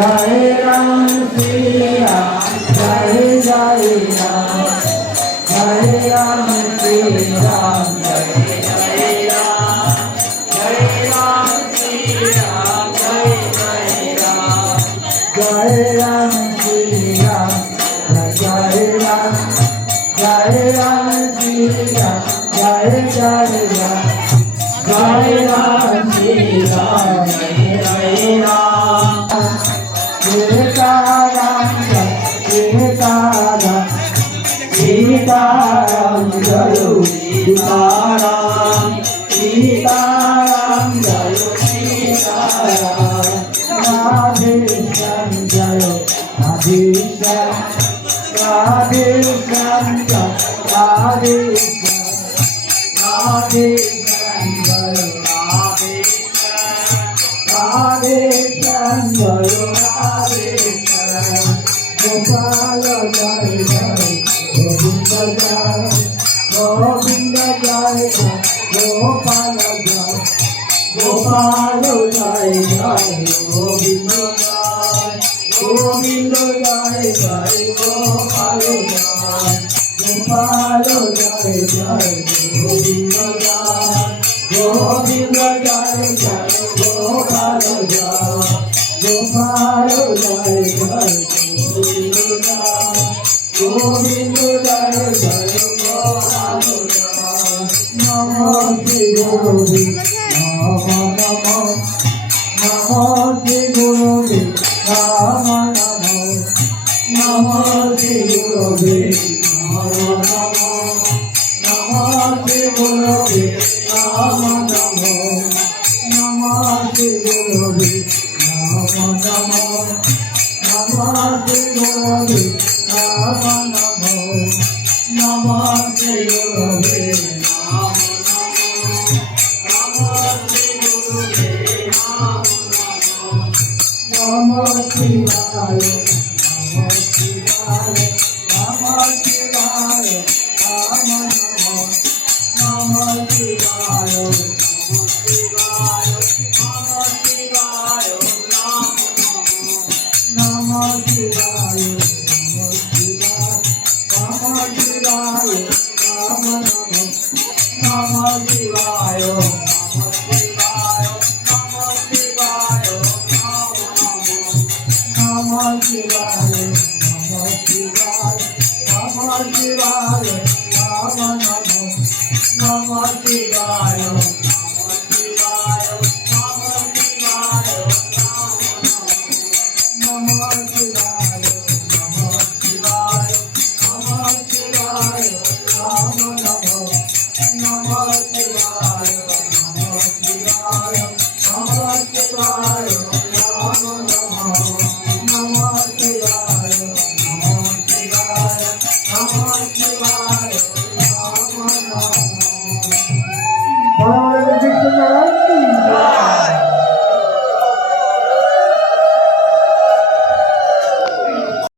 Jai Ram Shri Ram, Jai Jai Ram, Jai Ram Shri Ram, Jai Jai Ram, Jai Ram Shri Ram, Jai Jai Ram, Jai Ram Shri Ram, Jai Ram, Jai Ram Shri Ram, Jai Jai Ram, Jai Ram Shri Ram, Jai Jai Ram. Sitaram, Sitaram, Sitaram, Jayo Sitaram, Sitaram, Jayo Sitaram, Radhe Shyam, Jayo Radhe Shyam, Radhe Shyam, Radhe Shyam, Radhe Shyam, Jayo Radhe Shyam, Radhe Shyam, Jayo Gopal Jai Jai, Govinda Jai, Govinda Jai Jai, Gopal Jai, Gopal Jai Jai, Govinda Jai, Govinda Jai Jai, Gopal Jai, Gopal Jai Jai, Govinda Jai, Govinda Jai Jai, Gopal Jai, Gopal Jai Jai. Govinda Jai Jai Gopal Jai, Namo Shri Guru Namo Namo, Namo Shri Guru Namo Namo, Namo Shri Guru Namo Namo, Namo Shri Guru Namo Namo, Namo Shri Guru Namo Namo, Namo Shri Guru Namo Namo, Namo Shri Guru Namo Namo, Namo Shri Guru Namo Namo, Namo Shivaya, Namo Shivaya, Namo Shivaya, Namo Namo, Namo Shivaya, Namo Shivaya, Namo Shivaya, Namo Shivaya, Namo Shivaya, Namo Shivaya,